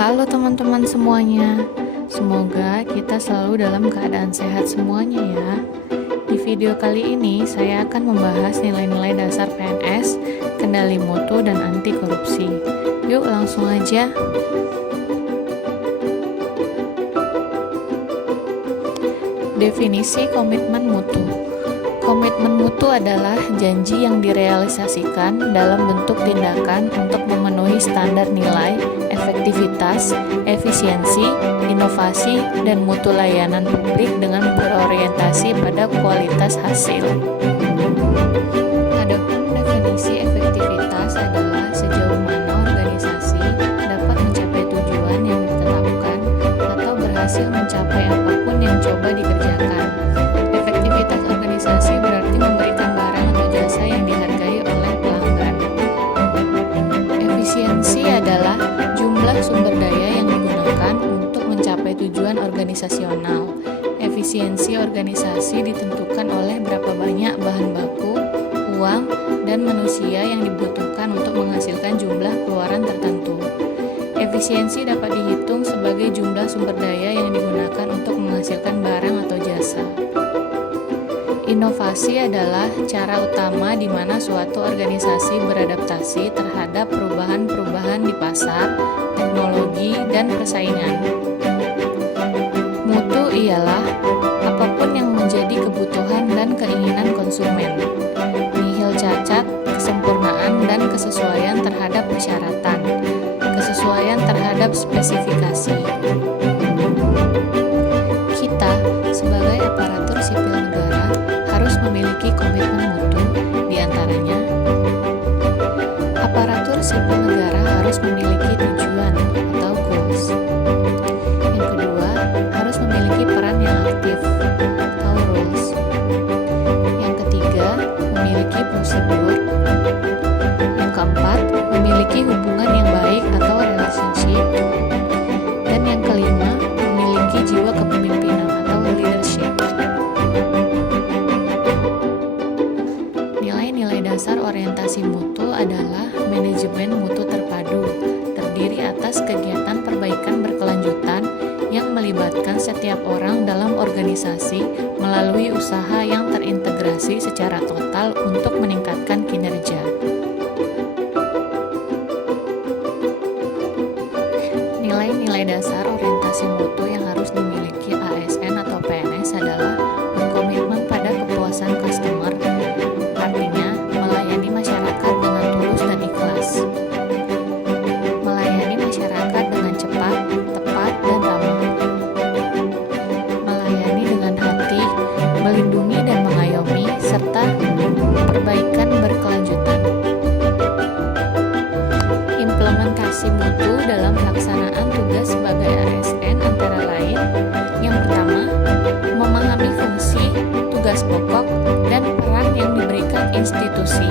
Halo teman-teman semuanya, semoga kita selalu dalam keadaan sehat semuanya ya. Di video kali ini saya akan membahas nilai-nilai dasar PNS, kendali mutu dan anti korupsi. Yuk langsung aja. Definisi komitmen mutu. Komitmen mutu adalah janji yang direalisasikan dalam bentuk tindakan untuk memenuhi standar nilai, efektivitas, efisiensi, inovasi, dan mutu layanan publik dengan berorientasi pada kualitas hasil. Adapun definisi efektivitas adalah sejauh mana organisasi dapat mencapai tujuan yang ditetapkan atau berhasil mencapai apapun yang coba dikerjakan. Efektivitas organisasi berarti memberikan barang atau jasa yang dihargai oleh pelanggan. Efisiensi adalah jumlah sumber daya yang digunakan untuk mencapai tujuan organisasional. Efisiensi organisasi ditentukan oleh berapa banyak bahan baku, uang, dan manusia yang dibutuhkan untuk menghasilkan jumlah keluaran tertentu. Efisiensi dapat dihitung sebagai jumlah sumber daya yang digunakan untuk menghasilkan barang atau jasa. Inovasi adalah cara utama di mana suatu organisasi beradaptasi terhadap perubahan-perubahan di pasar, teknologi, dan persaingan. Mutu ialah apapun yang menjadi kebutuhan dan keinginan konsumen. Nihil cacat, kesempurnaan, dan kesesuaian terhadap persyaratan, kesesuaian terhadap spesifikasi. Kita, sebagai aparatur sipil negara, harus memiliki komitmen mutu, diantaranya aparatur sipil negara harus memiliki tujuan atau goals. Yang kedua, harus memiliki peran yang aktif atau roles. Yang ketiga, memiliki prosedur. Yang keempat, memiliki hubungan yang baik atau relationship. Dan yang kelima, memiliki jiwa kepemimpinan atau leadership. Nilai-nilai dasar orientasi mutu adalah manajemen mutu terpadu, terdiri atas kegiatan perbaikan berkelanjutan yang melibatkan setiap orang dalam organisasi melalui usaha yang terintegrasi secara total untuk meningkatkan kinerja. Nilai-nilai dasar orientasi mutu yang harus dimiliki ASN atau PNS adalah berkomitmen pada kepuasan customer, artinya melayani masyarakat dengan tulus dan ikhlas. Melayani masyarakat dengan cepat, tepat, dan ramah. Melayani dengan hati, melindungi dan mengayomi, serta perbaikan berkelanjutan. Implementasi mutu dalam pelaksanaan tugas sebagai ASN antara lain: yang pertama, memahami fungsi, tugas pokok, dan peran yang diberikan institusi.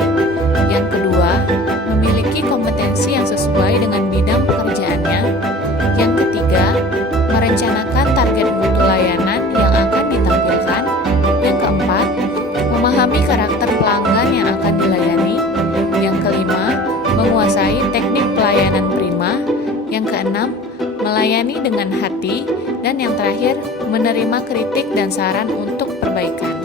Yang kedua, memiliki kompetensi yang sesuai dengan bidang pekerjaannya. Yang ketiga, merencanakan target mutu layanan yang akan ditampilkan. Yang keempat, memahami karakter pelanggan yang akan dilayani. Yang kelima, menguasai teknik pelayanan prima. Yang keenam, melayani dengan hati. Dan yang terakhir, menerima kritik dan saran untuk perbaikan.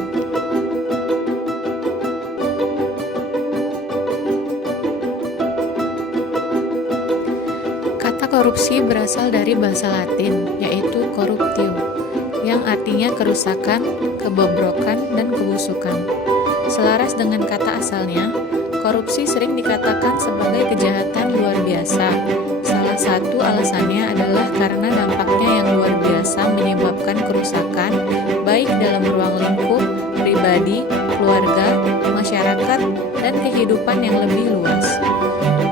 Kata korupsi berasal dari bahasa Latin, yaitu corruptio, yang artinya kerusakan, kebobrokan, dan kebusukan. Selaras dengan kata asalnya, korupsi sering dikatakan sebagai kejahatan luar biasa. Salah satu alasannya adalah karena dampaknya yang luar biasa menyebabkan kerusakan, baik dalam ruang lingkup, pribadi, keluarga, masyarakat, dan kehidupan yang lebih luas.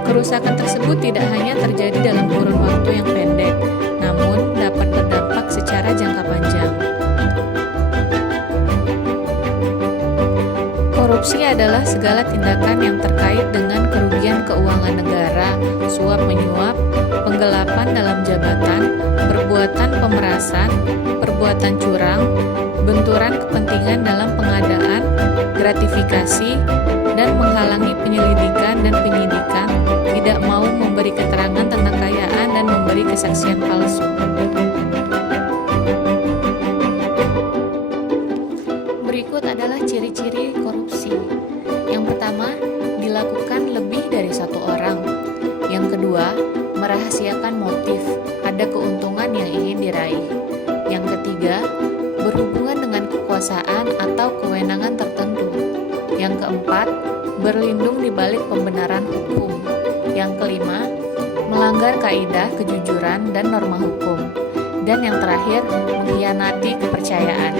Kerusakan tersebut tidak hanya terjadi dalam kurun waktu yang pendek, namun dapat berdampak secara jangka panjang. Korupsi adalah segala tindakan yang terkait dengan kerugian keuangan negara, suap-menyuap, penggelapan dalam jabatan, perbuatan pemerasan, perbuatan curang, benturan kepentingan dalam pengadaan, gratifikasi, dan menghalangi penyelidikan dan penyidikan, tidak mau memberi keterangan tentang kekayaan dan memberi kesaksian palsu. Berikut adalah ciri-ciri korupsi. Yang pertama, dilakukan lebih dari satu orang. Yang kedua, merahasiakan motif, ada keuntungan yang ingin diraih. Yang ketiga, berhubungan dengan kekuasaan atau kewenangan tertentu. Yang keempat, berlindung di balik pembenaran hukum. Yang kelima, melanggar kaidah kejujuran dan norma hukum. Dan yang terakhir, mengkhianati kepercayaan.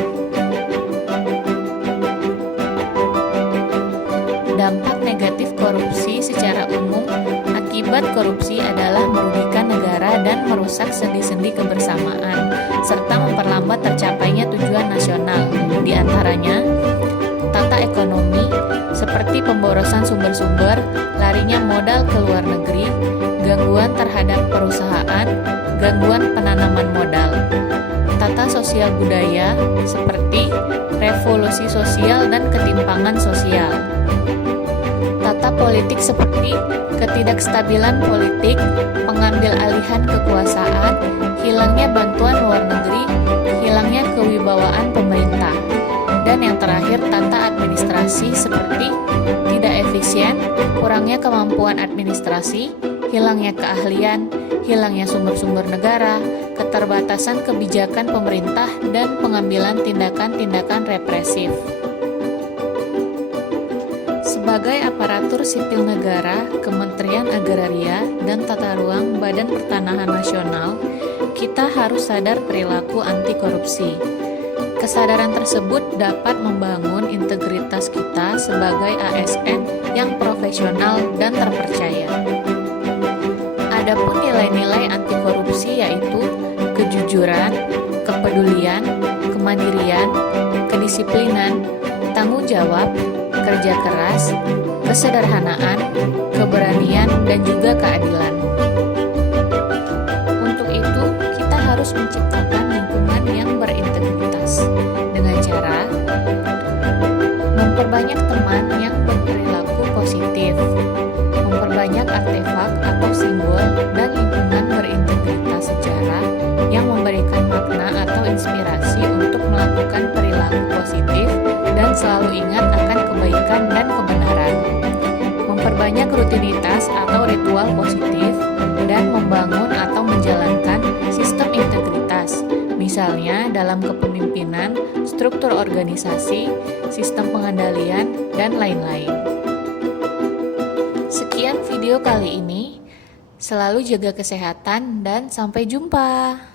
Dampak negatif korupsi secara umum akibat korupsi adalah merugikan negara dan merusak sendi-sendi kebersamaan, serta memperlambat tercapainya tujuan nasional, di antaranya tata ekonomi, seperti pemborosan sumber-sumber, larinya modal ke luar negeri, gangguan terhadap perusahaan, gangguan penanaman modal. Tata sosial budaya, seperti revolusi sosial dan ketimpangan sosial. Tata politik seperti ketidakstabilan politik, pengambil alihan kekuasaan, hilangnya bantuan luar negeri, hilangnya kewibawaan pemerintah. Dan yang terakhir, tata administrasi seperti tidak efisien, kurangnya kemampuan administrasi, hilangnya keahlian, hilangnya sumber-sumber negara, keterbatasan kebijakan pemerintah, dan pengambilan tindakan-tindakan represif. Sebagai aparatur sipil negara, Kementerian Agraria dan Tata Ruang Badan Pertanahan Nasional, kita harus sadar perilaku anti korupsi. Kesadaran tersebut dapat membangun integritas kita sebagai ASN yang profesional dan terpercaya. Adapun nilai-nilai anti korupsi yaitu kejujuran, kepedulian, kemandirian, kedisiplinan, tanggung jawab, kerja keras, kesederhanaan, keberanian, dan juga keadilan. Untuk itu, kita harus menciptakan lingkungan yang berintegritas dengan cara memperbanyak teman yang berperilaku positif, memperbanyak artefak atau simbol dan lingkungan berintegritas sejarah yang memberikan makna atau inspirasi untuk melakukan perilaku positif dan selalu ingat akan kebaikan dan kebenaran. Memperbanyak rutinitas atau ritual positif dan membangun atau menjalankan sistem integritas, misalnya dalam kepemimpinan, struktur organisasi, sistem pengendalian, dan lain-lain. Sekian video kali ini. Selalu jaga kesehatan dan sampai jumpa.